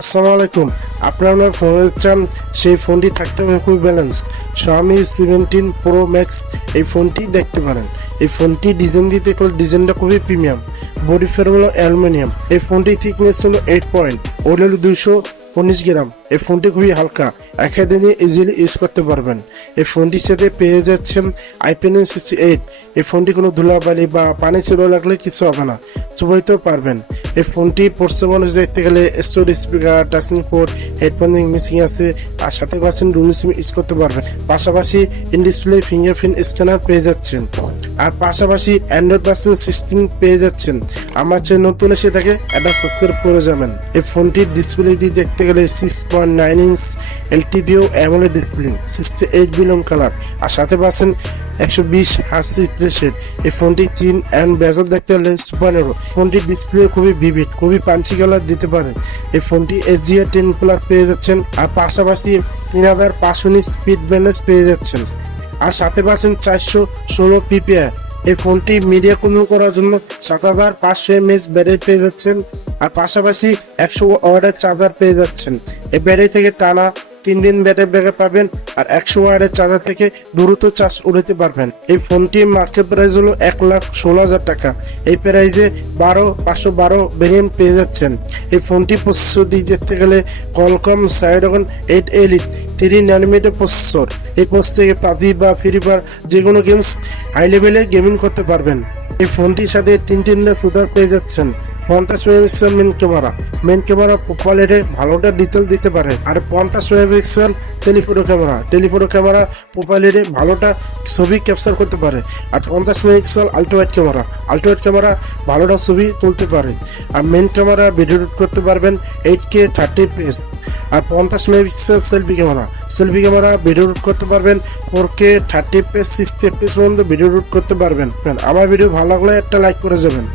আসসালামু আলাইকুম। আপনারা ফোন চান, সেই ফোনটি থাকতে হবে খুবই ব্যালেন্স। Xiaomi 17 Pro Max এই ফোনটি দেখতে পারেন। এই ফোনটি ডিজাইন দিতে গেলে ডিজাইনটা খুবই প্রিমিয়াম। বডি ফ্রেম হলো অ্যালুমিনিয়াম। এই ফোনটি থিকনেস হলো 8 পয়েন্ট, ওয়েট হলো 219 গ্রাম। এই ফোনটি খুবই হালকা, এক দিনে ইজিলি ইউজ করতে পারবেন। এই ফোনটির সাথে পেয়ে যাচ্ছেন IP68। এই ফোনটি কোনো ধুলাবালি বা পানি ছিল লাগলে কিছু হবে না, চুবাইতেও পারবেন। এই ফোনটি পড়ছে মানুষ দেখতে গেলে store speaker, touching port, headphone missing আছে, আর সাথে পাচ্ছেন ডুয়াল সিম ইউজ করতে পারবেন। পাশাপাশি ইন ডিসপ্লে ফিঙ্গারপ্রিন্ট স্ক্যানার পেয়ে যাচ্ছেন, আর পাশাপাশি অ্যান্ড্রয়েড ভার্সন 16 পেয়ে যাচ্ছেন। আমার চ্যানেল নতুন এসে থাকে, এটা সাবস্ক্রাইব করে যাবেন। এই ফোনটির ডিসপ্লেটি দেখতে গেলে 6.9 inch LTPO AMOLED display, 68 billion colour, আর সাথে পাচ্ছেন 120 হার্টজ রিফ্রেশ রেট। এই ফোনটি চিন অ্যান্ড বেজেল দেখতে গেলে সুপার নেরো। ফোনটির ডিসপ্লে খুবই ভিভিড, খুবই পাঞ্চি কালার দিতে পারে। এই ফোনটি SGA 10 প্লাস পেয়ে যাচ্ছেন, আর পাশাপাশি 3500 স্পিড ব্যালেন্স পেয়ে যাচ্ছেন, আর সাথে পাচ্ছেন 416 PPI। এই ফোনটি মিডিয়া কন্ট্রোল করার জন্য 7500 mAh ব্যাটারি পেয়ে যাচ্ছেন, আর পাশাপাশি 100 ওয়াটের চার্জার পেয়ে যাচ্ছেন। এই ব্যাটারি থেকে টানা 3 দিন ব্যাটারি ব্যাকআপ পাবেন, আর 100 ওয়াটের চার্জার থেকে দ্রুত চার্জ উঠাতে পারবেন। এই ফোনটির মার্কেট প্রাইস হলো 1,16,000 টাকা। এই প্রাইসে 512 ভেরিয়েন্ট পেয়ে যাচ্ছেন। এই ফোনটি প্রসেসর দিক দেখতে গেলে Qualcomm Snapdragon 8 Elite 3 nanometre processor. এই প্রসেস থেকে পাবজি বা ফ্রি ফায়ার যে কোনো গেমস হাই লেভেলে গেমিং করতে পারবেন। এই ফোনটির সাথে 3 শুটার পেয়ে যাচ্ছেন। 50 মেগাপিক্সেল মেন ক্যামেরা প্রোফাইলে ভালোটা ডিটেল দিতে পারে, আর 50 মেগাপিক্সেল টেলিফোটো ক্যামেরা প্রোফাইলে ভালোটা ছবি ক্যাপচার করতে পারে, আর 50 মেগাপিক্সেল আল্ট্রাওয়াইড ক্যামেরা ভালোটা ছবি তুলতে পারে। আর মেন ক্যামেরা ভিডিও শ্যুট করতে পারবেন 8K 30fps, আর 50 megapixel selfie camera video shoot করতে পারবেন 4K 30fps 60fps পর্যন্ত ভিডিও শ্যুট করতে পারবেন। আমার ভিডিও ভালো লাগলে একটা লাইক করে যাবেন।